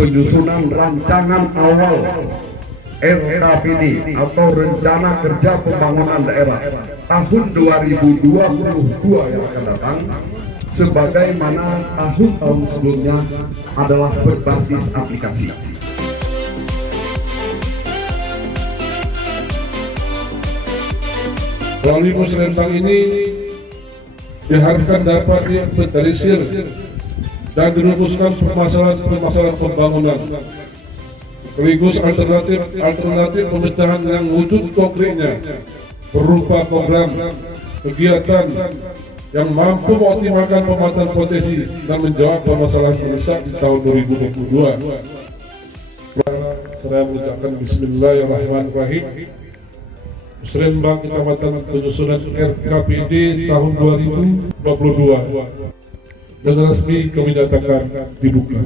penyusunan rancangan awal RKPD atau Rencana Kerja Pembangunan Daerah tahun 2022 yang akan datang, sebagaimana tahun-tahun sebelumnya adalah berbasis aplikasi. Melalui musrembang ini diharapkan dapat diinventarisir dan dirumuskan permasalahan pembangunan, sekaligus alternatif pemecahan yang wujud konkretnya berupa program kegiatan yang mampu mengoptimalkan pemanfaatan potensi dan menjawab permasalahan mendesak di tahun 2022. Saya mengucapkan Bismillahirrahmanirrahim. Musrembang Kecamatan Penyusunan RKPD tahun 2022 dengan resmi kami nyatakan dibuka.